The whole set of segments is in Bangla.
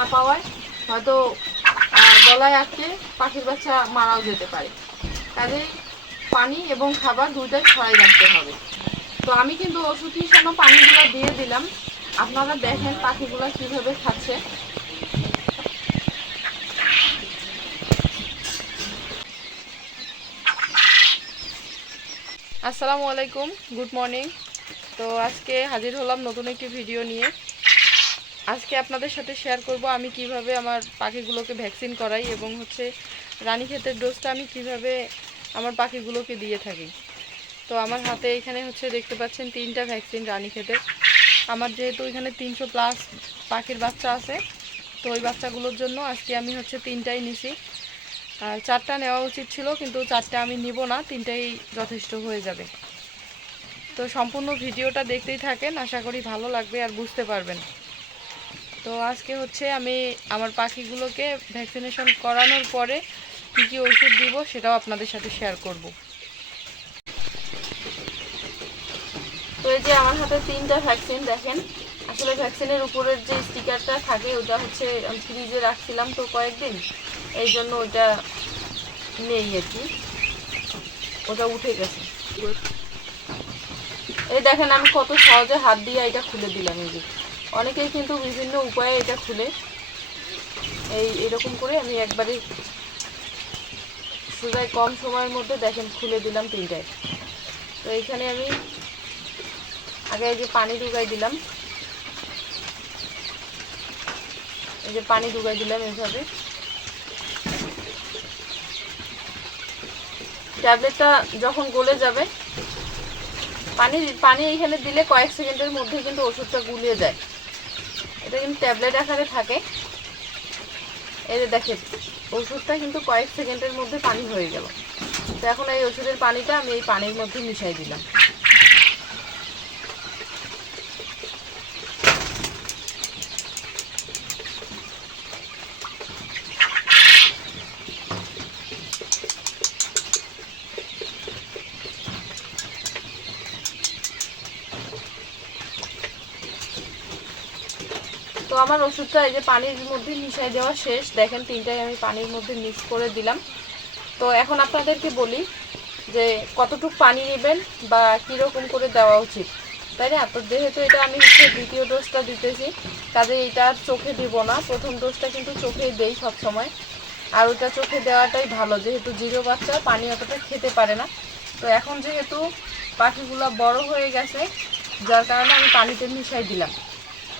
না পাওয়ায় হয়তো গলায় আটকে পাখির বাচ্চা মারাও যেতে পারে। কাজেই পানি এবং খাবার দুইটাই ছড়াই রাখতে হবে। তো আমি কিন্তু ওষুধ মিশানো পানিগুলো দিয়ে দিলাম। আপনারা দেখেন পাখিগুলো কীভাবে খাচ্ছে। আসসালামু আলাইকুম, গুড মর্নিং। তো আজকে হাজির হলাম নতুন একটি ভিডিও নিয়ে। আজকে আপনাদের সাথে শেয়ার করব আমি কীভাবে আমার পাখিগুলোকে ভ্যাকসিন করাই এবং হচ্ছে রানী ক্ষেতের ডোজটা আমি কীভাবে আমার পাখিগুলোকে দিয়ে থাকি। তো আমার হাতে এখানে হচ্ছে দেখতে পাচ্ছেন তিনটা ভ্যাকসিন রানী ক্ষেতের আমার যেহেতু এখানে তিনশো প্লাস পাখির বাচ্চা আছে, তো ওই বাচ্চাগুলোর জন্য আজকে আমি হচ্ছে তিনটাই নিছি। আর চারটা নেওয়া উচিত ছিল, কিন্তু চারটা আমি নিব না, তিনটাই যথেষ্ট হয়ে যাবে। তো সম্পূর্ণ ভিডিওটা দেখতেই থাকেন, আশা করি ভালো লাগবে আর বুঝতে পারবেন। তো আজকে হচ্ছে আমি আমার পাখিগুলোকে ভ্যাকসিনেশন করানোর পরে কী কী ওষুধ দিব সেটাও আপনাদের সাথে শেয়ার করব। তো এই যে আমার হাতে তিনটা ভ্যাকসিন দেখেন, আসলে ভ্যাকসিনের উপরের যে স্টিকারটা থাকে, ওটা হচ্ছে আমি ফ্রিজে রাখছিলাম তো কয়েকদিন, এই জন্য ওটা নেই আর কি। ওটা উঠে গেছে। এই দেখেন আমি কত সহজে হাত দিয়ে এটা খুলে দিলাম এই অনেকেই কিন্তু বিভিন্ন উপায়ে এটা খুলে। এই, এরকম করে আমি একবারে সোজাই কম সময়ের মধ্যে দেখেন খুলে দিলাম তিনটায়। তো এইখানে আমি আগে এই যে পানি ডুবাই দিলাম। এই যে পানি ডুবাই দিলাম এইভাবে ট্যাবলেটটা যখন গলে যাবে, পানি পানি এখানে দিলে কয়েক সেকেন্ডের মধ্যে কিন্তু ওষুধটা গুলিয়ে যায়। এটা কিন্তু ট্যাবলেট আকারে থাকে। এই যে দেখেন, ওষুধটা কিন্তু কয়েক সেকেন্ডের মধ্যে পানি হয়ে গেল। তো এখন এই ওষুধের পানিটা আমি এই পানির মধ্যে মিশাই দিলাম। আমার ওষুধটা এই যে পানির মধ্যে মিশাই দেওয়া শেষ। দেখেন, তিনটাই আমি পানির মধ্যে মিক্স করে দিলাম। তো এখন আপনাদেরকে বলি যে কতটুকু পানি নেবেন বা কীরকম করে দেওয়া উচিত। তাই না? তো যেহেতু এটা আমি হচ্ছে দ্বিতীয় ডোজটা দিতেছি, কাজে এটা চোখে দিব না। প্রথম ডোজটা কিন্তু চোখেই দেই সবসময়। আর ওটা চোখে দেওয়াটাই ভালো, যেহেতু জিরো বাচ্চা, পানি অতটা খেতে পারে না। তো এখন যেহেতু পাখিগুলো বড় হয়ে গেছে, যার কারণে আমি পানিতে মিশাই দিলাম।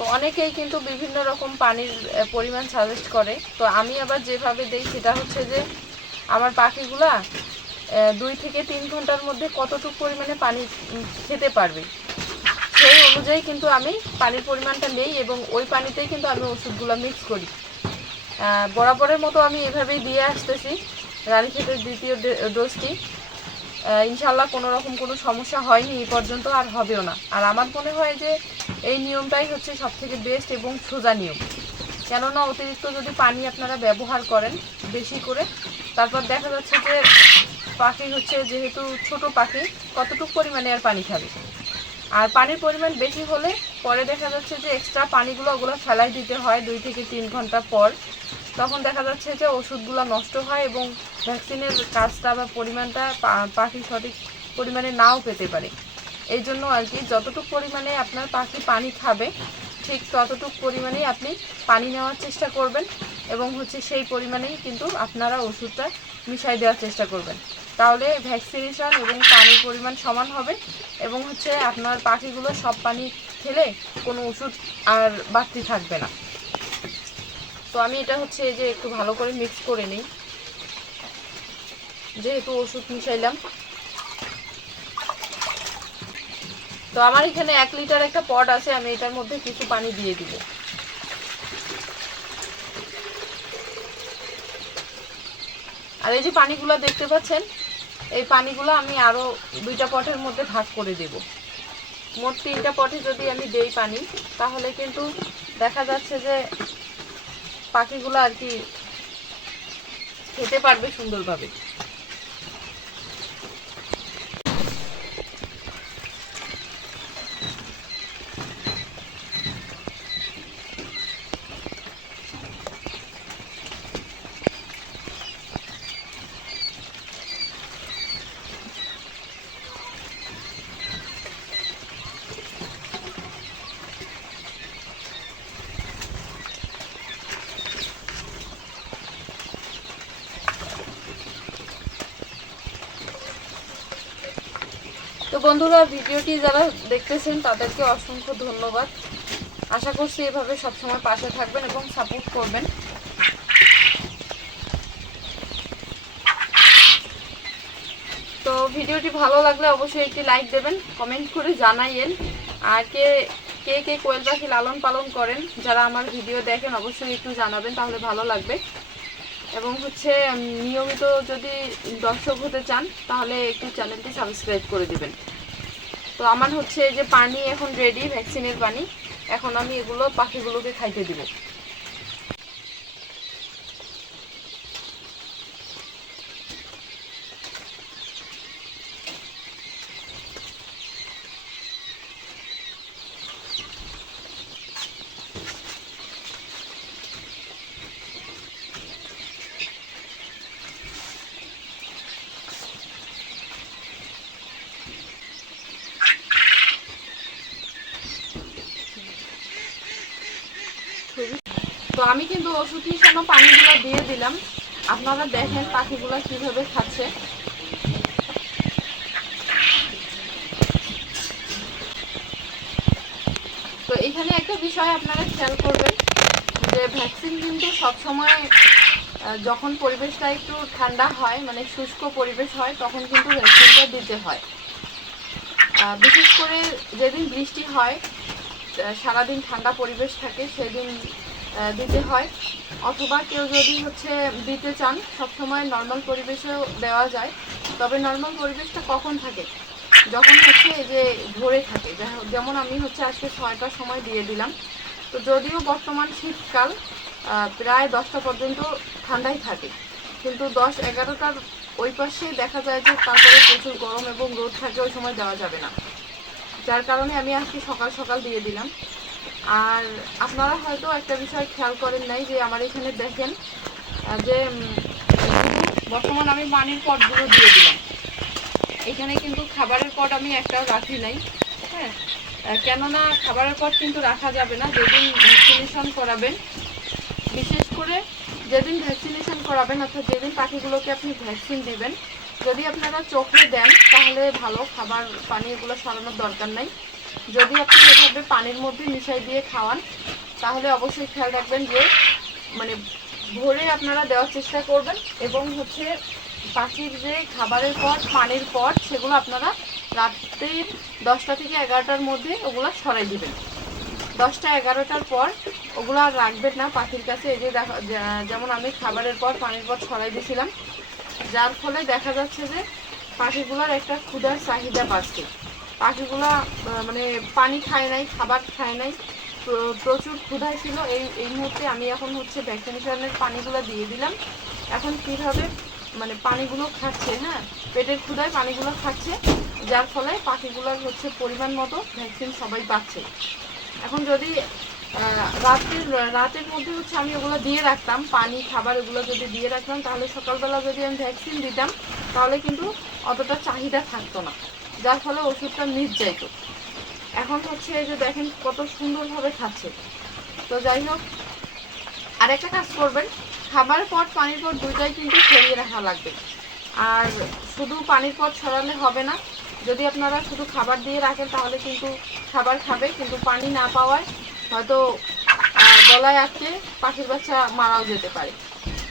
তো অনেকেই কিন্তু বিভিন্ন রকম পানির পরিমাণ সাজেস্ট করে। তো আমি আবার যেভাবে দেই সেটা হচ্ছে যে, আমার পাখিগুলা দুই থেকে তিন ঘণ্টার মধ্যে কতটুকু পরিমাণে পানি খেতে পারবে। সেই অনুযায়ী কিন্তু আমি পানির পরিমাণটা নেই এবং ওই পানিতেই কিন্তু আমি ওষুধগুলো মিক্স করি। বরাবরের মতো আমি এভাবেই দিয়ে আসতেছি। রানীক্ষেতের দ্বিতীয় ডোজটি। ইনশাল্লাহ কোনো রকম কোনো সমস্যা হয়নি, এই পর্যন্ত আর হবেও না। আর আমার মনে হয় যে এই নিয়মটাই হচ্ছে সব থেকে বেস্ট এবং সোজা নিয়ম। কেননা অতিরিক্ত যদি পানি আপনারা ব্যবহার করেন বেশি করে, তারপর দেখা যাচ্ছে যে পাখি হচ্ছে যেহেতু ছোট পাখি, কতটুকু পরিমাণে আর পানি খাবে? আর পানির পরিমাণ বেশি হলে পরে দেখা যাচ্ছে যে এক্সট্রা পানিগুলো ওগুলো ফেলাই দিতে হয় দুই থেকে তিন ঘণ্টা পর। তখন দেখা যাচ্ছে যে ওষুধগুলো নষ্ট হয় এবং ভ্যাকসিনের কাজটা বা পরিমাণটা পাখি সঠিক পরিমাণে নাও পেতে পারে। এই জন্য আর কি যতটুকু পরিমাণে আপনার পাখি পানি খাবে, ঠিক ততটুকু পরিমাণেই আপনি পানি নেওয়ার চেষ্টা করবেন এবং হচ্ছে সেই পরিমাণেই কিন্তু আপনারা ওষুধটা মিশাই দেওয়ার চেষ্টা করবেন। তাহলে ভ্যাকসিনেশন এবং পানির পরিমাণ সমান হবে এবং হচ্ছে আপনার পাখিগুলো সব পানি খেলে কোনো ওষুধ আর বাড়তি থাকবে না। তো আমি এটা হচ্ছে যে একটু ভালো করে মিক্স করে নিই। যেহেতু ওষুধ মিশাইলাম। তো আমার এখানে এক লিটার একটা পট আছে, আমি এটার মধ্যে কিছু পানি দিয়ে দিব। আর এই যে পানিগুলো দেখতে পাচ্ছেন, এই পানিগুলো আমি আরও দুইটা পটের মধ্যে ভাগ করে দেব। মোট তিনটা পটে যদি আমি দেই পানি, তাহলে কিন্তু দেখা যাচ্ছে যে পাখিগুলো আর কি খেতে পারবে সুন্দরভাবে। বন্ধুরা, ভিডিওটি যারা দেখতেছেন, তাদেরকে অসংখ্য ধন্যবাদ। আশা করছি এভাবে সবসময় পাশে থাকবেন এবং সাপোর্ট করবেন। তো ভিডিওটি ভালো লাগলে অবশ্যই একটি লাইক দেবেন কমেন্ট করে জানাইয়েন। আর কে কে কে কোয়েল পাখি লালন পালন করেন, যারা আমার ভিডিও দেখেন, অবশ্যই একটু জানাবেন, তাহলে ভালো লাগবে। এবং হচ্ছে নিয়মিত যদি দর্শক হতে চান, তাহলে একটু চ্যানেলটি সাবস্ক্রাইব করে দিবেন। তো আমার হচ্ছে যে পানি এখন রেডি ভ্যাকসিনের পানি। এখন আমি এগুলো পাখিগুলোকে খাইতে দিব তো আমি কিন্তু ওষুধ মিশানো পানিগুলো দিয়ে দিলাম। আপনারা দেখেন পাখিগুলো কীভাবে খাচ্ছে। তো এখানে একটা বিষয় আপনারা খেয়াল করবেন যে ভ্যাকসিন কিন্তু সবসময় যখন পরিবেশটা একটু ঠান্ডা হয় মানে শুষ্ক পরিবেশ হয়, তখন কিন্তু ভ্যাকসিনটা দিতে হয়। বিশেষ করে যেদিন বৃষ্টি হয় সারাদিন ঠান্ডা পরিবেশ থাকে, সেদিন দিতে হয়। অথবা কেউ যদি হচ্ছে দিতে চান, সবসময় নর্মাল পরিবেশেও দেওয়া যায়। তবে নর্মাল পরিবেশটা কখন থাকে? যখন হচ্ছে যে ভোরে থাকে। যেমন আমি হচ্ছে আজকে ছয়টার সময় দিয়ে দিলাম। তো যদিও বর্তমান শীতকাল প্রায় দশটা পর্যন্ত ঠান্ডাই থাকে। কিন্তু দশ এগারোটার ওই পাশে দেখা যায় যে তারপরে প্রচুর গরম এবং রোদ থাকে, ওই সময় দেওয়া যাবে না। যার কারণে আমি আজকে সকাল সকাল দিয়ে দিলাম। আর আপনারা হয়তো একটা বিষয় খেয়াল করেন নাই যে আমার এখানে দেখেন যে বর্তমান আমি পানির পটগুলো দিয়ে দিলাম। এখানে কিন্তু খাবারের পট আমি একটাও রাখি নাই হ্যাঁ? কেননা খাবারের পট কিন্তু রাখা যাবে না, যেদিন ভ্যাকসিনেশন করাবেন। বিশেষ করে যেদিন ভ্যাকসিনেশন করাবেন, অর্থাৎ যেদিন পাখিগুলোকে আপনি ভ্যাকসিন দিবেন, যদি আপনারা চোখে দেন, তাহলে ভালো খাবার পানি এগুলো সরানোর দরকার নাই। যদি আপনি এভাবে পানির মধ্যে মিশাই দিয়ে খাওয়ান, তাহলে অবশ্যই খেয়াল রাখবেন যে মানে ভোরে আপনারা দেওয়ার চেষ্টা করবেন এবং হচ্ছে পাখির যে খাবারের পট পানির পট সেগুলো আপনারা রাত্রির দশটা থেকে এগারোটার মধ্যে ওগুলো সরাই দিবেন। দশটা এগারোটার পর ওগুলো আর রাখবেন না। পাখির কাছে এই যে দেখা যেমন আমি খাবারের পর, পানির পর ছড়াই দিয়েছিলাম যার ফলে দেখা যাচ্ছে যে পাখিগুলোর একটা ক্ষুধার চাহিদা বাড়ছে। পাখিগুলা মানে পানি খায় নাই, খাবার খায় নাই। প্র- প্রচুর ক্ষুধায় ছিল। এই এই মুহূর্তে আমি এখন হচ্ছে ভ্যাকসিনেশনের পানিগুলো দিয়ে দিলাম। এখন কীভাবে মানে পানিগুলো খাচ্ছে হ্যাঁ পেটের ক্ষুধায় পানিগুলো খাচ্ছে, যার ফলে পাখিগুলোর হচ্ছে পরিমাণ মতো ভ্যাকসিন সবাই পাচ্ছে। এখন যদি রাতের রাতের মধ্যে হচ্ছে আমি ওগুলো দিয়ে রাখতাম, পানি, খাবার এগুলো যদি দিয়ে রাখতাম, তাহলে সকালবেলা যদি আমি ভ্যাকসিন দিতাম, তাহলে কিন্তু অতটা চাহিদা থাকতো না। যার ফলে ওষুধটা মিট যাইতো এখন হচ্ছে এই যে দেখেন কত সুন্দরভাবে খাচ্ছে। তো যাই হোক, আরেকটা কাজ করবেন, খাবার পট পানির পট দুইটাই কিন্তু ছড়িয়ে রাখা লাগবে। আর শুধু পানির পট ছড়ালে হবে না, যদি আপনারা শুধু খাবার দিয়ে রাখেন তাহলে কিন্তু খাবার খাবে, কিন্তু পানি না পাওয়ায় হয়তো গলায় আটকে পাখির বাচ্চা মারাও যেতে পারে।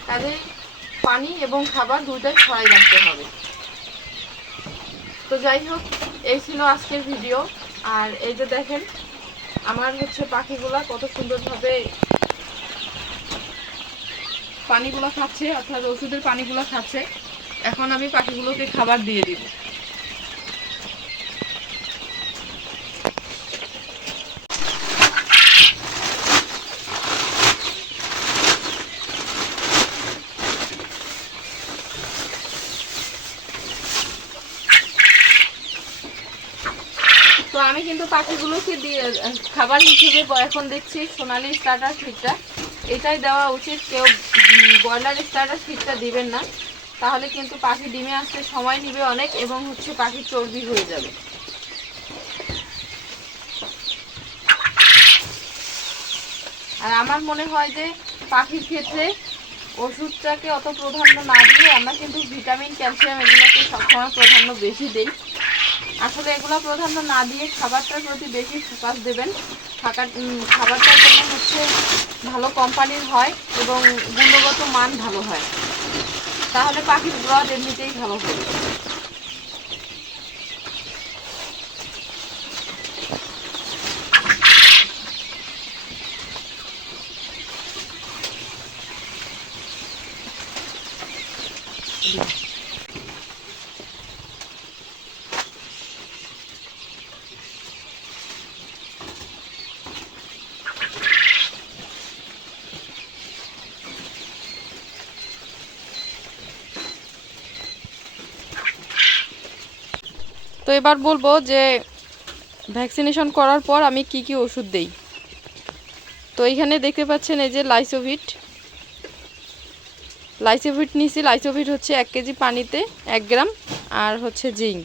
কাজেই পানি এবং খাবার দুইটাই ছড়াই রাখতে হবে। তো যাই হোক, এই ছিল আজকের ভিডিও আর এই যে দেখেন, আমার হচ্ছে পাখিগুলা কত সুন্দরভাবে পানিগুলো খাচ্ছে, অর্থাৎ ওষুধের পানিগুলো খাচ্ছে। এখন আমি পাখিগুলোকে খাবার দিয়ে দিব তো আমি কিন্তু পাখিগুলোকে দিয়ে, খাবার হিসেবে এখন দেখছি সোনালি স্টার্টার ফিডটা এটাই দেওয়া উচিত, কেউ ব্রয়লার স্টার্টার ফিডটা দিবেন না। তাহলে কিন্তু পাখি ডিমে আসতে সময় নেবে অনেক এবং হচ্ছে পাখির চর্বি হয়ে যাবে। আর আমার মনে হয় যে পাখির ক্ষেত্রে ওষুধটাকে অত প্রাধান্য না দিয়ে আমরা কিন্তু ভিটামিন, ক্যালসিয়াম এগুলোকে সবসময় প্রাধান্য বেশি দিই। আসলে এগুলো প্রধান্য না দিয়ে খাবারটার প্রতি বেশি ফোকাস দেবেন। খাবার খাবারটার জন্য হচ্ছে ভালো কোম্পানির হয় এবং গুণগত মান ভালো হয়। তাহলে পাখির গ্রথ এমনিতেই ভালো হবে। তো এবার বলব যে ভ্যাকসিনেশন করার পর আমি কি কি ওষুধ দেই। তো এখানে দেখতে পাচ্ছেন এই যে লাইসোভিট লাইসোভিট নিছি লাইসোভিট হচ্ছে এক কেজি পানিতে এক গ্রাম আর হচ্ছে জিঙ্ক।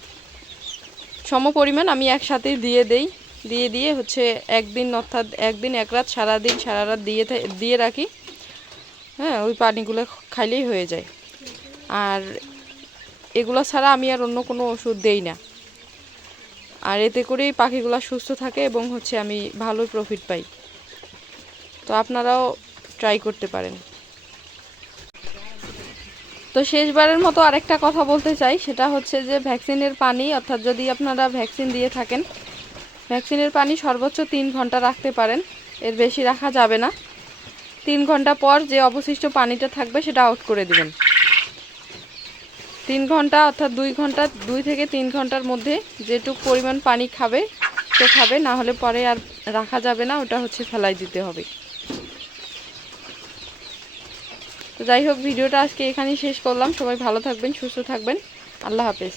সম পরিমাণ আমি একসাথে দিয়ে দেই, দিয়ে দিয়ে হচ্ছে একদিন অর্থাৎ একদিন এক রাত সারাদিন সারা রাত দিয়ে দিয়ে রাখি। হ্যাঁ ওই পানিগুলো খাইলেই হয়ে যায়। আর এগুলো ছাড়া আমি আর অন্য কোনো ওষুধ দেই না। আর এতে করেই পাখিগুলো সুস্থ থাকে এবং হচ্ছে আমি ভালোই প্রফিট পাই। তো আপনারাও ট্রাই করতে পারেন। তো শেষবারের মতো আরেকটা কথা বলতে চাই, সেটা হচ্ছে যে ভ্যাকসিনের পানি, অর্থাৎ যদি আপনারা ভ্যাকসিন দিয়ে থাকেন ভ্যাকসিনের পানি সর্বোচ্চ তিন ঘণ্টা রাখতে পারেন, এর বেশি রাখা যাবে না। তিন ঘণ্টা পর যে অবশিষ্ট পানিটা থাকবে সেটা আউট করে দিবেন। তিন ঘণ্টা অর্থাৎ দুই ঘণ্টা, দুই থেকে তিন ঘণ্টার মধ্যে যেটুক পরিমাণ পানি খাবে, তো খাবে, না হলে পরে আর রাখা যাবে না, ওটা হচ্ছে ফেলাই দিতে হবে। তো যাই হোক, ভিডিওটা আজকে এখানেই শেষ করলাম। সবাই ভালো থাকবেন, সুস্থ থাকবেন। আল্লাহ হাফেজ।